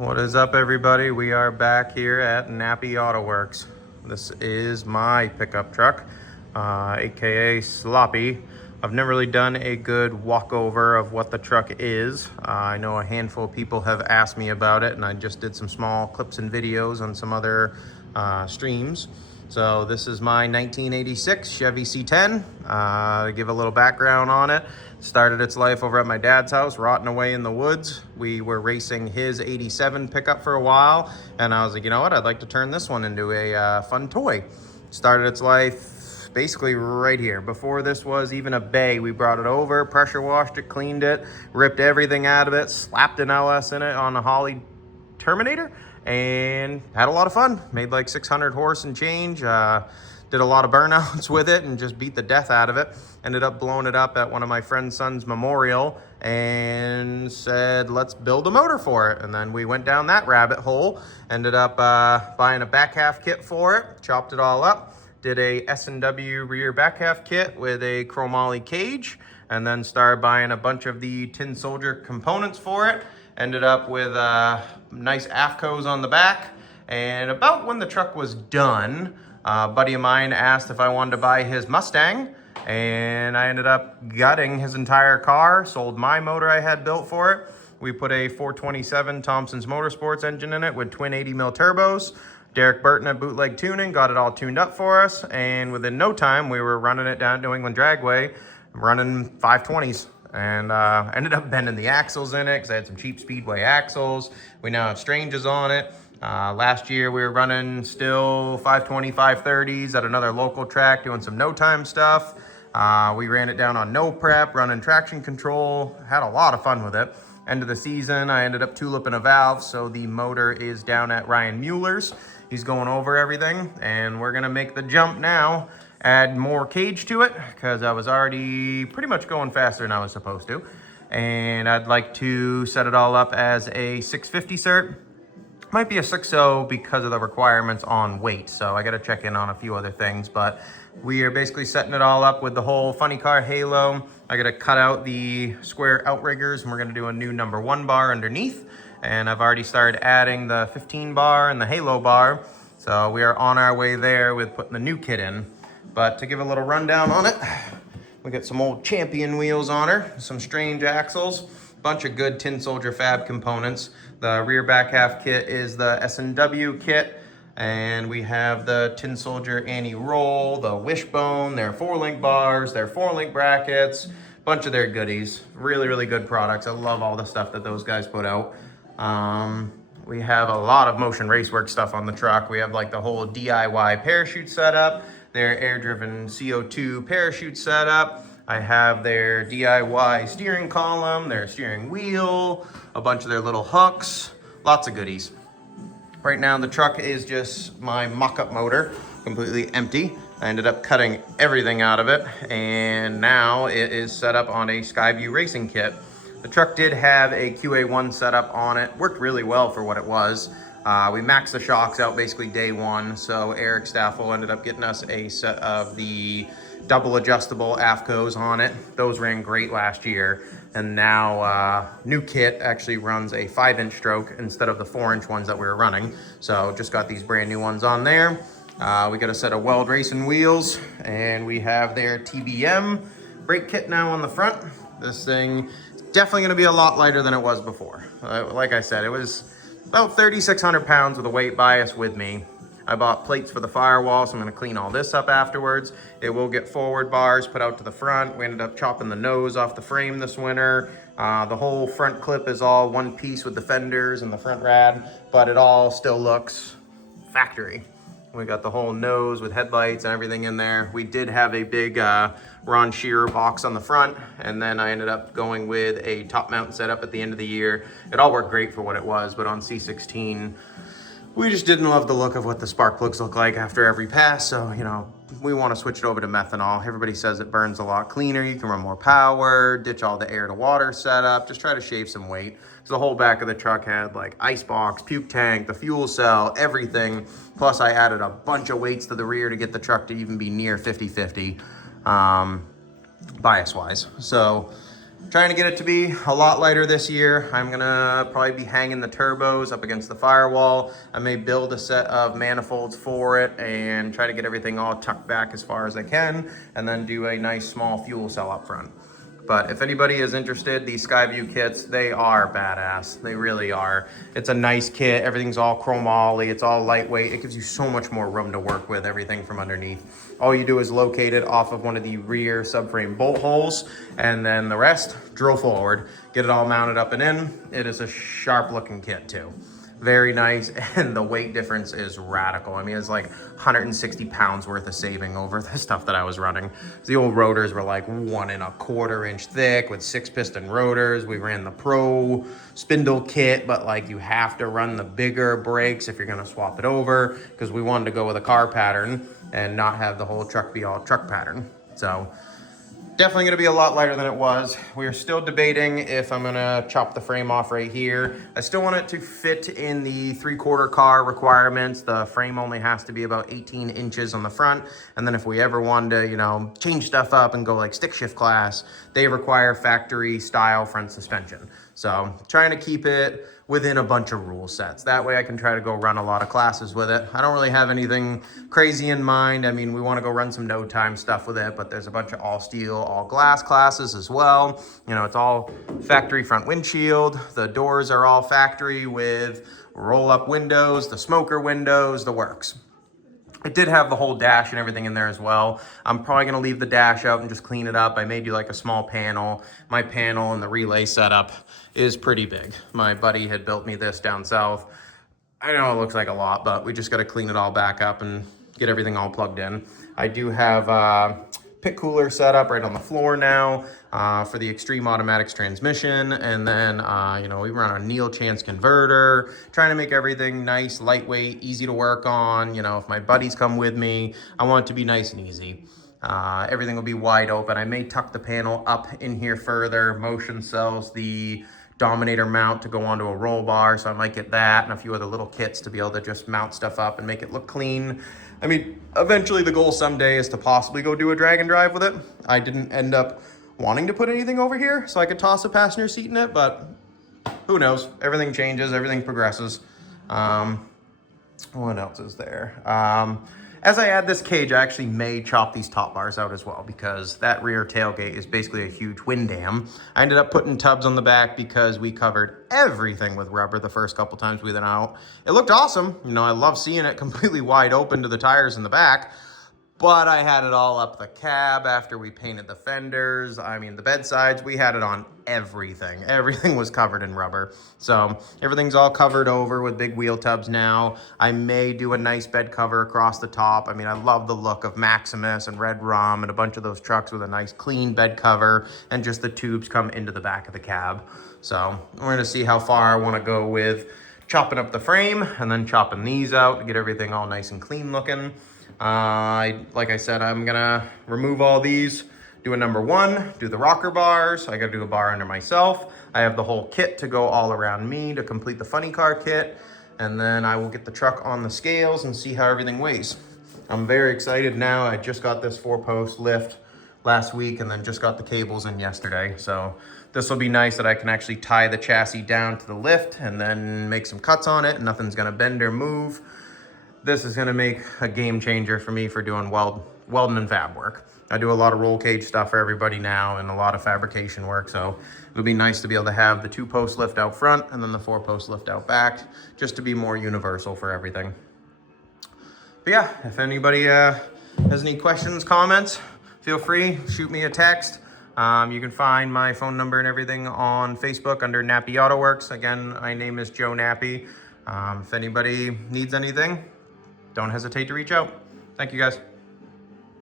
What is up, everybody? We are back here at Nappy Auto Works. This is my pickup truck, aka Sloppy. I've never really done a good walkover of what the truck is. I know a handful of people have asked me about it, and I just did some small clips and videos on some other streams. So this is my 1986 Chevy C10. To give a little background on it, started its life over at my dad's house, rotting away in the woods. We were racing his 87 pickup for a while, and I was like, you know what, I'd like to turn this one into a fun toy. Started its life basically right here. Before this was even a bay, we brought it over, pressure washed it, cleaned it, ripped everything out of it, slapped an LS in it on a Holly Terminator, and had a lot of fun. Made like 600 horse and change. Did a lot of burnouts with it and just beat the death out of it. Ended up blowing it up at one of my friend's son's memorial and said, let's build a motor for it. And then we went down that rabbit hole. Ended up buying a back half kit for it, chopped it all up, did a S&W rear back half kit with a chromoly cage, and then started buying a bunch of the Tin Soldier components for it. Ended up with nice AFCOs on the back. And about when the truck was done, a buddy of mine asked if I wanted to buy his Mustang, and I ended up gutting his entire car, sold my motor I had built for it. We put a 427 Thompson's Motorsports engine in it with twin 80mm turbos. Derek Burton at Bootleg Tuning got it all tuned up for us, and within no time we were running it down New England Dragway, running 520s. And ended up bending the axles in it because I had some cheap Speedway axles. We now have Stranges on it. Last year we were running still 520, 530s at another local track doing some no time stuff. We ran it down on no prep, running traction control, had a lot of fun with it. End of the season, I ended up tulipping a valve, so the motor is down at Ryan Mueller's. He's going over everything, and we're gonna make the jump now. Add more cage to it because I was already pretty much going faster than I was supposed to. And I'd like to set it all up as a 650 cert. Might be a 6.0 because of the requirements on weight. So I got to check in on a few other things, but we are basically setting it all up with the whole funny car halo. I got to cut out the square outriggers, and we're going to do a new number 1 bar underneath. And I've already started adding the 15 bar and the halo bar. So we are on our way there with putting the new kit in. But to give a little rundown on it, we got some old Champion wheels on her, some Strange axles, bunch of good Tin Soldier fab components. The rear back half kit is the S&W kit, and we have the Tin Soldier anti-roll, the wishbone, their 4-link bars, their 4-link brackets, bunch of their goodies. Really, really good products. I love all the stuff that those guys put out. We have a lot of Motion Racework stuff on the truck. We have like the whole DIY parachute setup, their air-driven CO2 parachute setup. I have their DIY steering column, their steering wheel, a bunch of their little hooks, lots of goodies. Right now the truck is just my mock-up motor, completely empty. I ended up cutting everything out of it, and now it is set up on a Skyview racing kit. The truck did have a QA1 setup on it, worked really well for what it was. We maxed the shocks out basically day one, so Eric Staffel ended up getting us a set of the double adjustable AFCOs on it. Those ran great last year, and now new kit actually runs a 5-inch stroke instead of the 4-inch ones that we were running. So just got these brand new ones on there. We got a set of Weld Racing wheels, and we have their TBM brake kit now on the front. This thing is definitely going to be a lot lighter than it was before. Like I said, it was about 3,600 pounds with a weight bias with me. I bought plates for the firewall, so I'm gonna clean all this up afterwards. It will get forward bars put out to the front. We ended up chopping the nose off the frame this winter. The whole front clip is all one piece with the fenders and the front rad, but it all still looks factory. We got the whole nose with headlights and everything in there. We did have a big Ron Shearer box on the front, and then I ended up going with a top mount setup at the end of the year. It all worked great for what it was, but on C16, we just didn't love the look of what the spark plugs look like after every pass, so, you know, we want to switch it over to methanol. Everybody says it burns a lot cleaner, you can run more power, ditch all the air to water setup, just try to shave some weight. So the whole back of the truck had like ice box, puke tank, the fuel cell, everything. Plus I added a bunch of weights to the rear to get the truck to even be near 50-50 bias wise. So Trying to get it to be a lot lighter this year. I'm gonna probably be hanging the turbos up against the firewall. I may build a set of manifolds for it and try to get everything all tucked back as far as I can, and then do a nice small fuel cell up front. But if anybody is interested, these Skyview kits, they are badass. They really are. It's a nice kit. Everything's all chromoly. It's all lightweight. It gives you so much more room to work with everything from underneath. All you do is locate it off of one of the rear subframe bolt holes, and then the rest, drill forward, get it all mounted up and in. It is a sharp looking kit too. Very nice, and the weight difference is radical. I mean, it's like 160 pounds worth of saving over the stuff that I was running. The old rotors were like 1¼ inch thick with 6-piston rotors. We ran the Pro spindle kit, but like you have to run the bigger brakes if you're gonna swap it over, because we wanted to go with a car pattern and not have the whole truck be all truck pattern. So definitely gonna be a lot lighter than it was. We are still debating if I'm gonna chop the frame off right here. I still want it to fit in the 3/4 car requirements. The frame only has to be about 18 inches on the front. And then if we ever wanted to, you know, change stuff up and go like stick shift class, they require factory style front suspension. So trying to keep it within a bunch of rule sets. That way I can try to go run a lot of classes with it. I don't really have anything crazy in mind. I mean, we want to go run some no time stuff with it, but there's a bunch of all steel, all glass classes as well. You know, it's all factory front windshield. The doors are all factory with roll up windows, the smoker windows, the works. It did have the whole dash and everything in there as well. I'm probably gonna leave the dash out and just clean it up. I may do like a small panel. My panel and the relay setup is pretty big. My buddy had built me this down south. I know it looks like a lot, but we just gotta clean it all back up and get everything all plugged in. I do have pit cooler set up right on the floor now for the extreme automatics transmission. And then, you know, we run a Neil Chance converter, trying to make everything nice, lightweight, easy to work on. You know, if my buddies come with me, I want it to be nice and easy. Everything will be wide open. I may tuck the panel up in here further. Motion sells the Dominator mount to go onto a roll bar, so I might get that and a few other little kits to be able to just mount stuff up and make it look clean. I mean, eventually the goal someday is to possibly go do a drag and drive with it. I didn't end up wanting to put anything over here so I could toss a passenger seat in it, but who knows? Everything changes, everything progresses. What else is there? As I add this cage, I actually may chop these top bars out as well, because that rear tailgate is basically a huge wind dam. I ended up putting tubs on the back because we covered everything with rubber the first couple times we went out. It looked awesome. You know, I love seeing it completely wide open to the tires in the back. But I had it all up the cab after we painted the fenders. I mean, the bed sides, we had it on everything. Everything was covered in rubber. So everything's all covered over with big wheel tubs now. I may do a nice bed cover across the top. I mean, I love the look of Maximus and Red Rum and a bunch of those trucks with a nice clean bed cover, and just the tubes come into the back of the cab. So we're gonna see how far I wanna go with chopping up the frame and then chopping these out to get everything all nice and clean looking. Like I said, I'm gonna remove all these, do a number 1, do the rocker bars. I gotta do a bar under myself. I have the whole kit to go all around me to complete the funny car kit. And then I will get the truck on the scales and see how everything weighs. I'm very excited now. I just got this 4-post lift last week and then just got the cables in yesterday. So this will be nice that I can actually tie the chassis down to the lift and then make some cuts on it. Nothing's gonna bend or move. This is gonna make a game changer for me for doing welding and fab work. I do a lot of roll cage stuff for everybody now and a lot of fabrication work, so it would be nice to be able to have the 2-post lift out front and then the 4-post lift out back, just to be more universal for everything. But yeah, if anybody has any questions, comments, feel free, shoot me a text. You can find my phone number and everything on Facebook under Nappy Auto Works. Again, my name is Joe Nappy. If anybody needs anything, don't hesitate to reach out. Thank you, guys.